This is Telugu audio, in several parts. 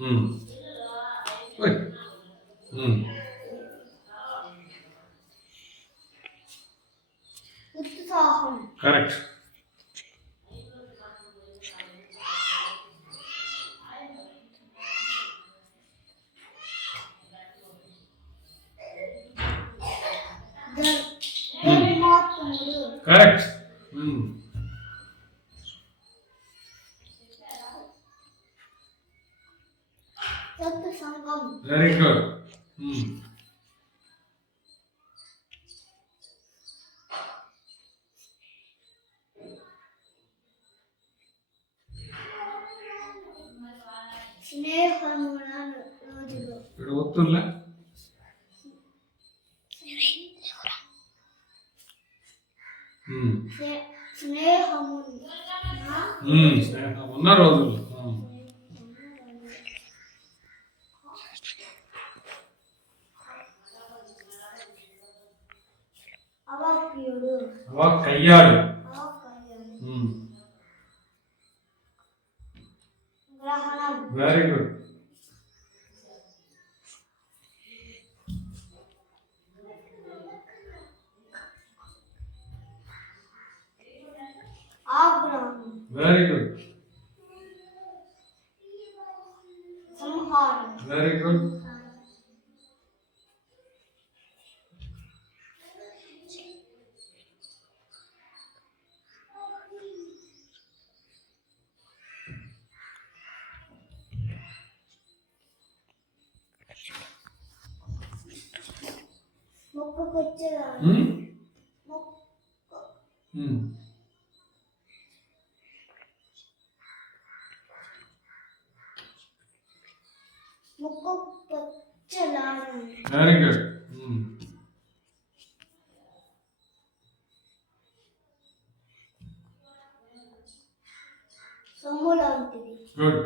Mm. Good. Hmm. Correct. Hmm. Correct. ఉమ్. స్నే- స్నేహమున ఉమ్. స్నేహం ఉన్న రోజులు ఆగ్రహం వెరీ గుడ్ సంహారం వెరీ గుడ్ మొక్కు వెరీ గుడ్ గుడ్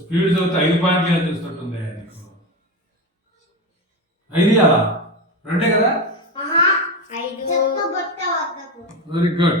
స్పీడ్ చదివితే ఐదు పాయింట్లు అని చూస్తున్నట్టుంది నీకు? ఐదు అలా రెండే కదా? Very good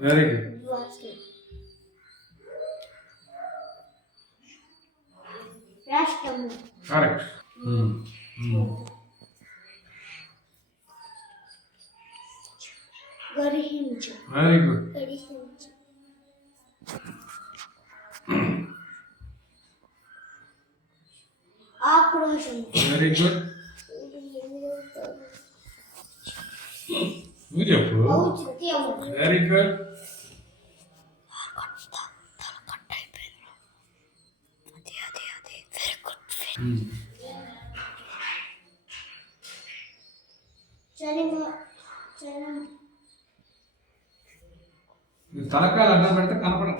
very good rashtramu correct hmm. Hmm. गरिहिंच very good गरिहिंच आक्रोशम very good Good job. Very good. పెడితే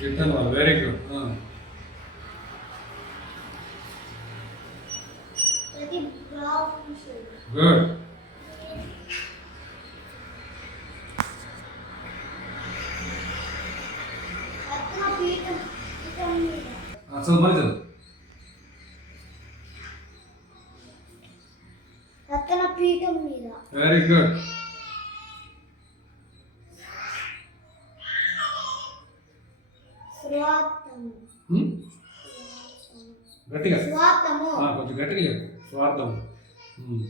ಗಿಟ್ಟಲ್ವಾ ವೆರಿ ಗುಡ್ ಹಾಂ ಗುಡ್ గట్టిగా. స్వార్థము. కొంచెం గట్టిగా చెప్పు. స్వార్థం ఉమ్.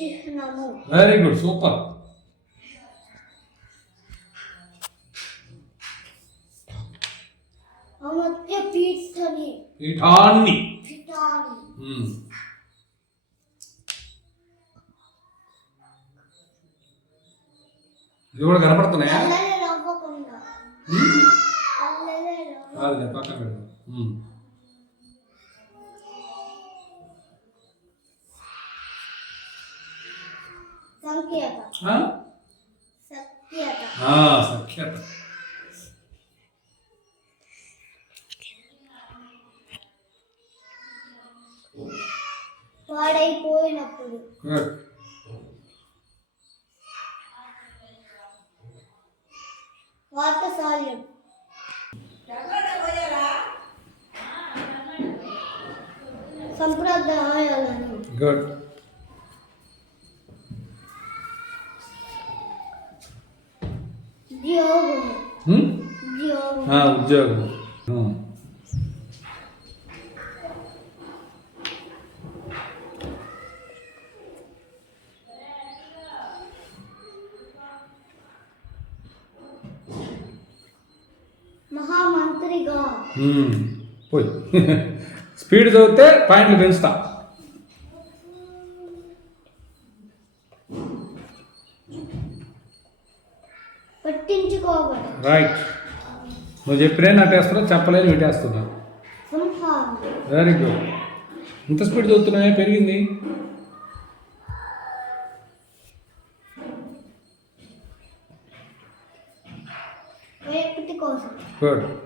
చిహ్నము. వెరీ గుడ్ సూపర్ పీఠాన్ని. ఇది కూడా కనపడుతున్నాయా? కాదులే పక్కన పెడదాం. సఖ్యత. పాడైపోయినప్పుడు. గుడ్ వార్తశాల్యం సంప్రదాయాలను గుడ్? ఉద్యోగం. ఆ, ఉద్యోగం. పోయి. స్పీడ్ చదివితే పాయింట్లు పెంచుతా. రైట్. నువ్వు చెప్పినే నటేస్తున్నావు చెప్పలేదు సంహారం. Very good. ఇంత స్పీడ్ చదువుతున్నాయా పెరిగింది. Good.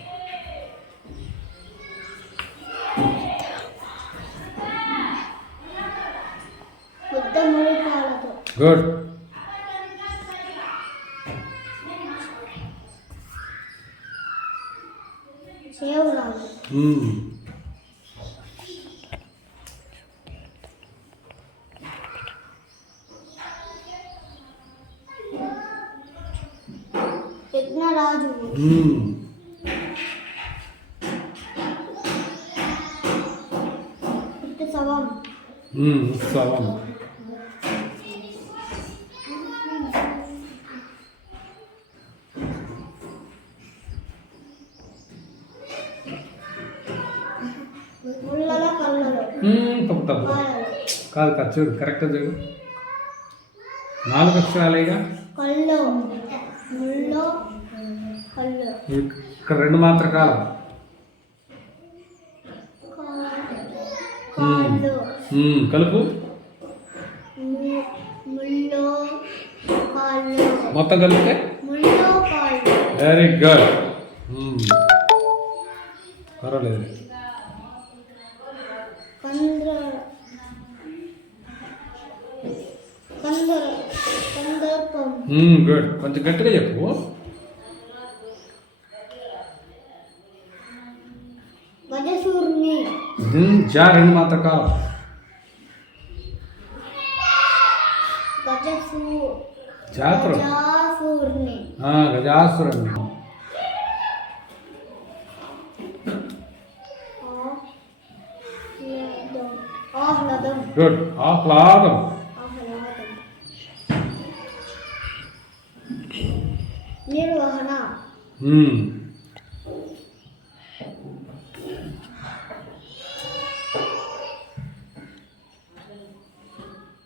Word. Şeye vuralım. Hmm. Tekne ağacı vurdu. Hmm. Bir de savam. Hmm, savam. కాదు కాదు చూడు కరెక్ట్ చూడు. నాలుగు అక్షరాలేగా ఇక్కడ రెండు మాత్ర కాలం. కలుపు? మొత్తం కలిపితే? వెరీ గుడ్ పర్వాలేదు. గుడ్ కొంచెం గట్టిగా చెప్పు గజసూర్ని. జా రెండు మాత్ర కాలం గజసూ జాగ్రత్త గజాసూర్ని ఆ, గజాసురుణ్ణి గుడ్ ఆహ్లాదం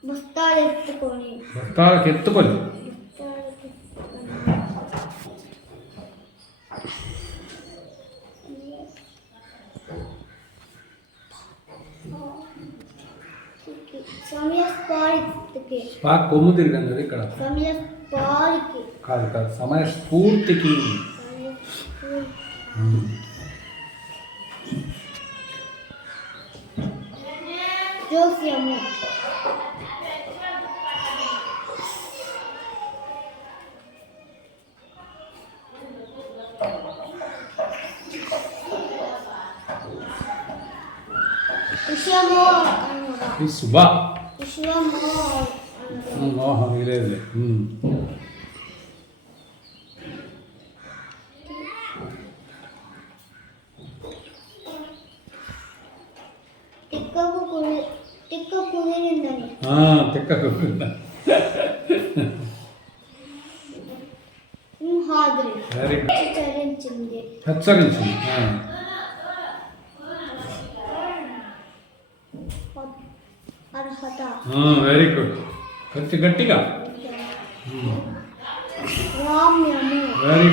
బస్తాలు ఎత్తుకొని భక్తాలకు ఎత్తుకొని కొమ్ము తిరిగింది ఇక్కడ. కాదు కాదు సమయ స్ఫూర్తికి Hmm. జోస్యము విషయము అనగా తిక్క కుదిరిందని తిక్క సింహాద్రి వెరీ గుడ్ హెచ్చరించింది హెచ్చరించింది ఆ. అర్హత ఆ, వెరీ గుడ్ కొంచెం గట్టిగా రామ్యము very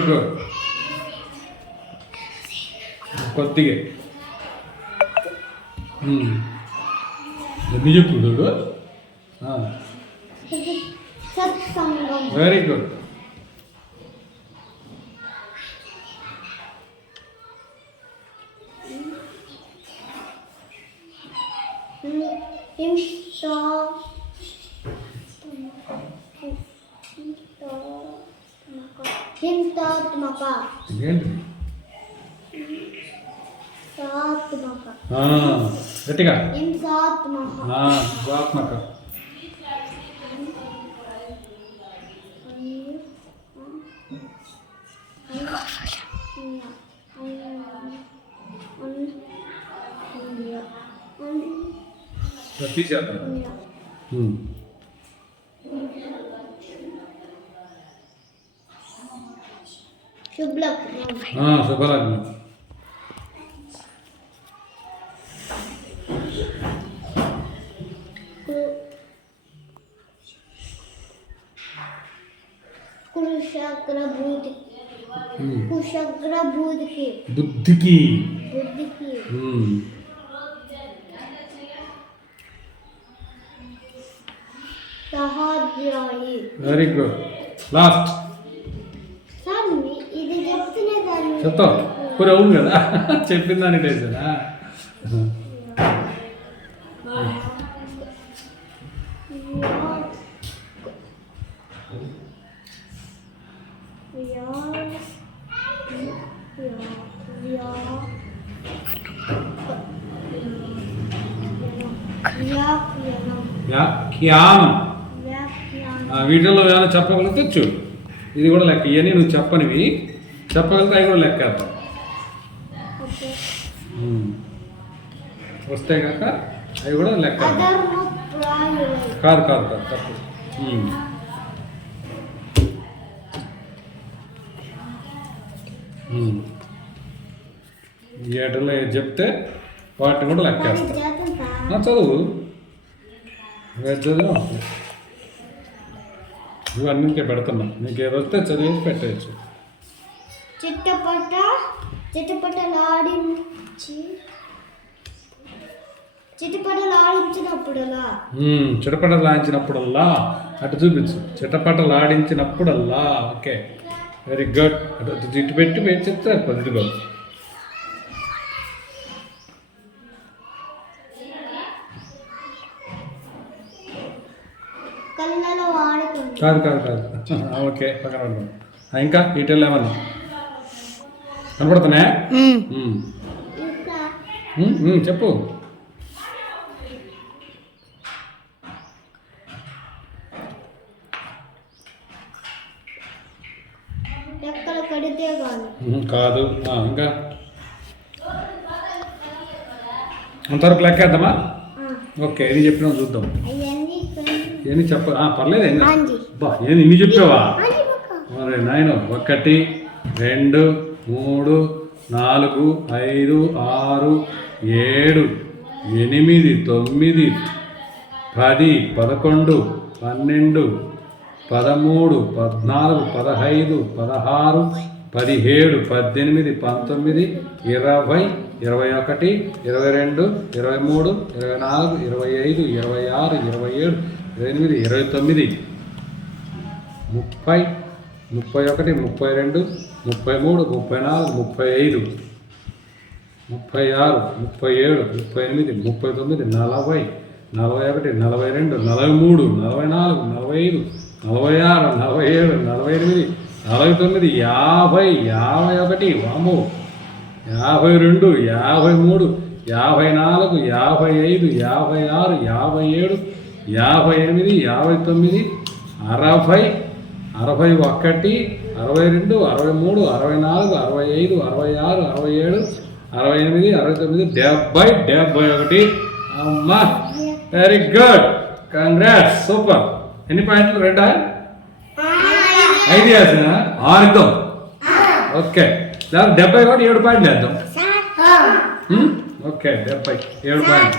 Did you do good? Ah. Very good. Again. Ah. గట్టిగా హింసాత్మక ఆ, శుభాత్మక తీసేద్దాం ఉమ్. శుభ్లగ్నం ఆ, శుభలగ్నం కుశగ్రభూతి ఉమ్. కుశగ్రభూతికి బుద్ధికి. బుద్ధికి. ఉమ్. సహాధ్యాయి. వెరీ గుడ్ లాస్ట్ సార్ మీ- ఇది చెప్తూనే దాన్ని. చెప్తావు కూర అవును కదా. వ్యాఖ్యానం. వీటిల్లో ఏమైనా చెప్పగలిగితే చూడు. ఇది కూడా లెక్క. ఇవన్నీ నువ్వు చెప్పనివి. చెప్పగలిగితే అవి కూడా లెక్క వేద్దాం. ఉమ్. వస్తాయి కాక అవి కూడా లెక్క కాదు కాదు కాదు తప్పు ఏటలో చెప్తే వాటిని కూడా లెక్క పది వేస్తాం. జాతం ఆ, చదువు. రేపు చదువు నువ్వు అన్నింటికే పెడుతున్నా. నీకు ఏది వస్తే చదివేసి పెట్టేయచ్చు. చిట్టపట చిట్టపటలాడించి చిటపటలాడించినప్పుడల్లా అటు చూపించు. చిటపటలాడించినప్పుడల్లా ఓకే. వెరీ గుడ్ అటు ఇటు పెట్టి పెట్టి చెప్తే. పదిగా కళ్ళలో కాదు కాదు కాదు. ఓకే పక్కన పెడదాం. ఆ, ఇంకా డీటెయిల్ ఏమన్నా? కనపడుతున్నాయా? చెప్పు. కాదు. ఆ, ఇంకా? అంతవరకు లెక్కేద్దామా ఓకే ఇది చెప్పినా చూద్దాం. ఏమి చెప్ప పర్లేదు ఏం అబ్బా ఏంది ఇన్ని చెప్పావా? మరి నాయన ఒకటి రెండు మూడు నాలుగు ఐదు ఆరు ఏడు ఎనిమిది తొమ్మిది పది పదకొండు పన్నెండు పదమూడు పద్నాలుగు పదహైదు పదహారు పదిహేడు పద్దెనిమిది పంతొమ్మిది ఇరవై ఇరవై ఒకటి ఇరవై రెండు ఇరవై మూడు ఇరవై నాలుగు ఇరవై ఐదు ఇరవై ఆరు ఇరవై ఏడు ఎనిమిది ఇరవై తొమ్మిది ముప్పై ముప్పై ఒకటి ముప్పై రెండు ముప్పై మూడు ముప్పై నాలుగు ముప్పై ఐదు ముప్పై ఆరు ముప్పై ఏడు ముప్పై ఎనిమిది ముప్పై తొమ్మిది నలభై నలభై ఒకటి నలభై రెండు నలభై మూడు నలభై నాలుగు నలభై ఐదు నలభై ఆరు నలభై ఏడు నలభై ఎనిమిది నలభై తొమ్మిది యాభై యాభై ఒకటి వాము యాభై రెండు యాభై మూడు యాభై నాలుగు యాభై ఐదు యాభై ఆరు యాభై ఏడు యాభై ఎనిమిది యాభై తొమ్మిది అరవై అరవై ఒకటి అరవై రెండు అరవై మూడు అరవై నాలుగు అరవై ఐదు అరవై ఆరు అరవై ఏడు అరవై ఎనిమిది అరవై తొమ్మిది డెబ్బై డెబ్బై ఒకటి. అమ్మా వెరీ గుడ్ కంగ్రాట్స్ సూపర్ ఎన్ని పాయింట్లు? రెండా? ఐదు వేసిన ఆరుద్దాం ఓకే. లేదా డెబ్బై ఒకటి ఏడు పాయింట్లు వేద్దాం? ఓకే డెబ్బై ఏడు పాయింట్